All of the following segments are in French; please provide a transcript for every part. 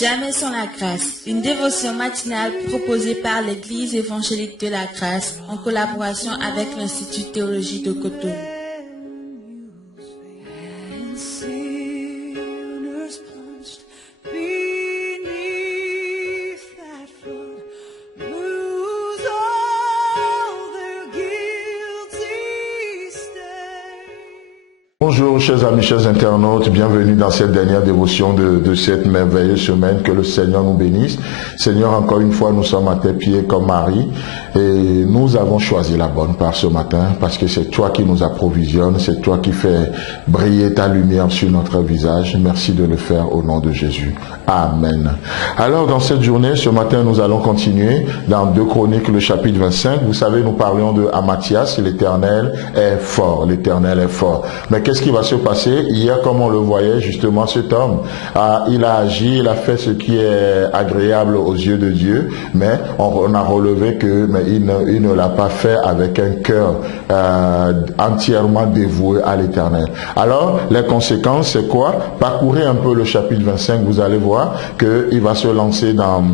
Jamais sans la grâce, une dévotion matinale proposée par l'Église évangélique de la grâce en collaboration avec l'Institut de théologie de Cotonou. Bonjour chers amis, chers internautes, bienvenue dans cette dernière dévotion de cette merveilleuse semaine. Que le Seigneur nous bénisse. Seigneur, encore une fois, nous sommes à tes pieds comme Marie et nous avons choisi la bonne part ce matin parce que c'est toi qui nous approvisionnes, c'est toi qui fais briller ta lumière sur notre visage. Merci de le faire au nom de Jésus. Amen. Alors dans cette journée, ce matin, nous allons continuer dans 2 Chroniques, le chapitre 25. Vous savez, nous parlions de Amathias, l'Éternel est fort, l'Éternel est fort. Mais qu'est-ce qui va se passer? Hier, comme on le voyait, justement, cet homme, il a agi, il a fait ce qui est agréable aux yeux de Dieu, mais on a relevé que il ne l'a pas fait avec un cœur entièrement dévoué à l'Éternel. Alors, les conséquences, c'est quoi? Parcourez un peu le chapitre 25, vous allez voir qu'il va se lancer dans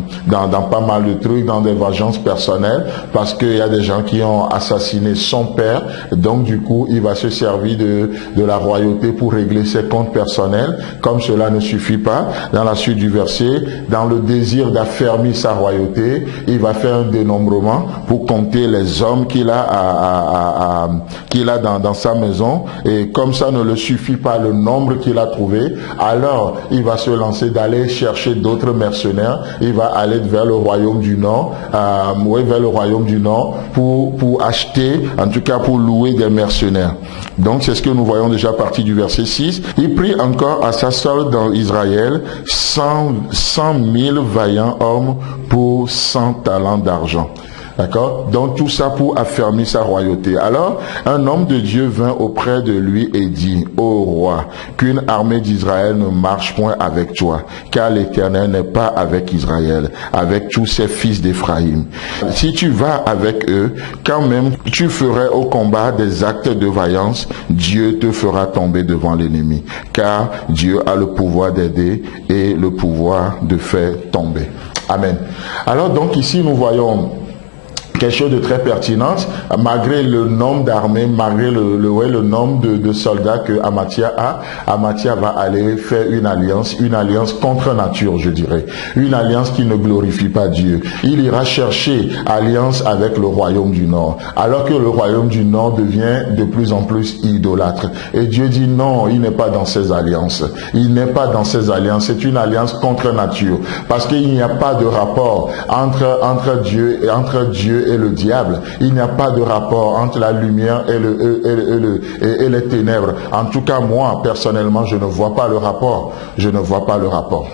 pas mal de trucs, dans des vengeances personnelles, parce qu'il y a des gens qui ont assassiné son père, donc du coup, il va se servir de la royauté pour régler ses comptes personnels. Comme cela ne suffit pas, dans la suite du verset, dans le désir d'affermir sa royauté, il va faire un dénombrement pour compter les hommes qu'il a dans sa maison, et comme ça ne le suffit pas le nombre qu'il a trouvé, alors il va se lancer d'aller chercher d'autres mercenaires. Il va aller vers le royaume du Nord, vers le royaume du Nord pour acheter, en tout cas pour louer des mercenaires. Donc c'est ce que nous voyons déjà à partir du verset 6. Il prit encore à sa solde dans Israël 100 000 vaillants hommes pour 100 talents d'argent. D'accord? Donc tout ça pour affermir sa royauté. Alors, un homme de Dieu vint auprès de lui et dit, ô roi, qu'une armée d'Israël ne marche point avec toi, car l'Éternel n'est pas avec Israël, avec tous ses fils d'Éphraïm. Si tu vas avec eux, quand même tu ferais au combat des actes de vaillance, Dieu te fera tomber devant l'ennemi, car Dieu a le pouvoir d'aider et le pouvoir de faire tomber. Amen. Alors donc ici nous voyons quelque chose de très pertinent, malgré le nombre d'armées, malgré le nombre de soldats que Amathia a, Amathia va aller faire une alliance contre nature, je dirais. Une alliance qui ne glorifie pas Dieu. Il ira chercher alliance avec le royaume du Nord, alors que le royaume du Nord devient de plus en plus idolâtre. Et Dieu dit non, il n'est pas dans ces alliances. Il n'est pas dans ces alliances. C'est une alliance contre nature. Parce qu'il n'y a pas de rapport entre Dieu et le diable. Il n'y a pas de rapport entre la lumière et les ténèbres. En tout cas, moi, personnellement, je ne vois pas le rapport. Je ne vois pas le rapport.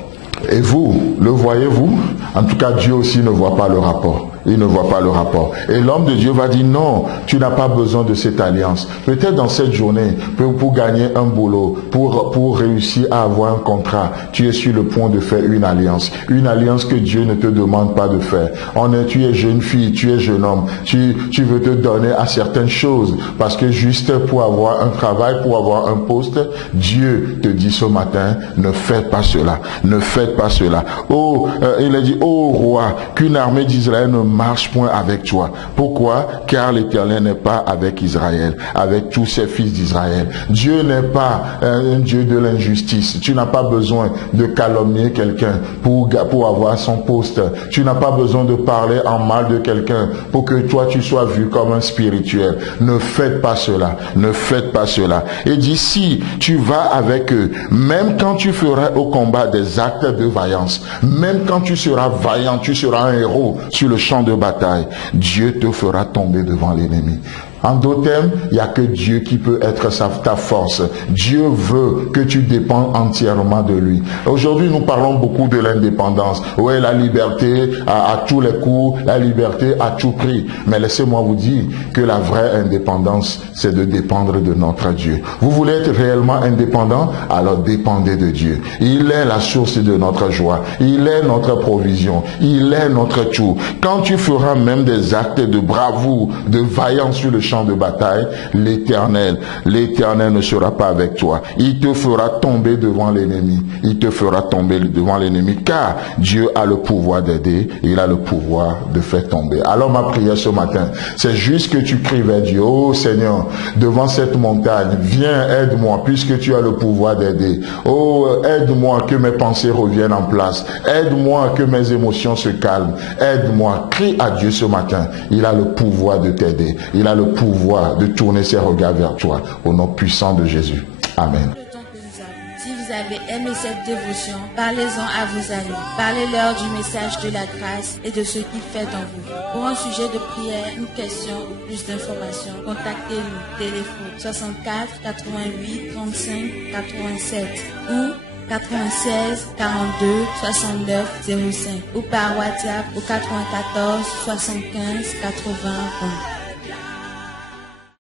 Et vous, le voyez-vous? En tout cas, Dieu aussi ne voit pas le rapport. Il ne voit pas le rapport. Et l'homme de Dieu va dire non, tu n'as pas besoin de cette alliance. Peut-être dans cette journée, pour gagner un boulot, pour réussir à avoir un contrat, tu es sur le point de faire une alliance. Une alliance que Dieu ne te demande pas de faire. Tu es jeune fille, tu es jeune homme. Tu veux te donner à certaines choses parce que juste pour avoir un travail, pour avoir un poste, Dieu te dit ce matin, ne faites pas cela. Ne faites pas cela. Il a dit, ô roi, qu'une armée d'Israël ne marche point avec toi. Pourquoi? Car l'Éternel n'est pas avec Israël, avec tous ses fils d'Israël. Dieu n'est pas un Dieu de l'injustice. Tu n'as pas besoin de calomnier quelqu'un pour avoir son poste. Tu n'as pas besoin de parler en mal de quelqu'un pour que toi tu sois vu comme un spirituel. Ne faites pas cela. Ne faites pas cela. Et d'ici, tu vas avec eux, même quand tu feras au combat des actes de vaillance, même quand tu seras vaillant, tu seras un héros sur le champ de bataille, Dieu te fera tomber devant l'ennemi. En d'autres termes, il n'y a que Dieu qui peut être ta force. Dieu veut que tu dépendes entièrement de lui. Aujourd'hui, nous parlons beaucoup de l'indépendance. Oui, la liberté à tous les coups, la liberté à tout prix. Mais laissez-moi vous dire que la vraie indépendance, c'est de dépendre de notre Dieu. Vous voulez être réellement indépendant? Alors dépendez de Dieu. Il est la source de notre joie. Il est notre provision. Il est notre tout. Quand tu feras même des actes de bravoure, de vaillance sur le champ champ de bataille, l'Éternel ne sera pas avec toi. Il te fera tomber devant l'ennemi. Il te fera tomber devant l'ennemi, car Dieu a le pouvoir d'aider, il a le pouvoir de faire tomber. Alors ma prière ce matin, c'est juste que tu cries vers Dieu. Oh Seigneur, devant cette montagne, viens, aide-moi, puisque tu as le pouvoir d'aider. Oh, aide-moi que mes pensées reviennent en place. Aide-moi que mes émotions se calment. Aide-moi. Crie à Dieu ce matin. Il a le pouvoir de t'aider. Il a le pouvoir de tourner ses regards vers toi. Au nom puissant de Jésus. Amen. Si vous avez aimé cette dévotion, parlez-en à vos amis. Parlez-leur du message de la grâce et de ce qu'il fait en vous. Pour un sujet de prière, une question ou plus d'informations, contactez-nous. Téléphone 64 88 35 87 ou 96 42 69 05 ou par WhatsApp au 94 75 80 20.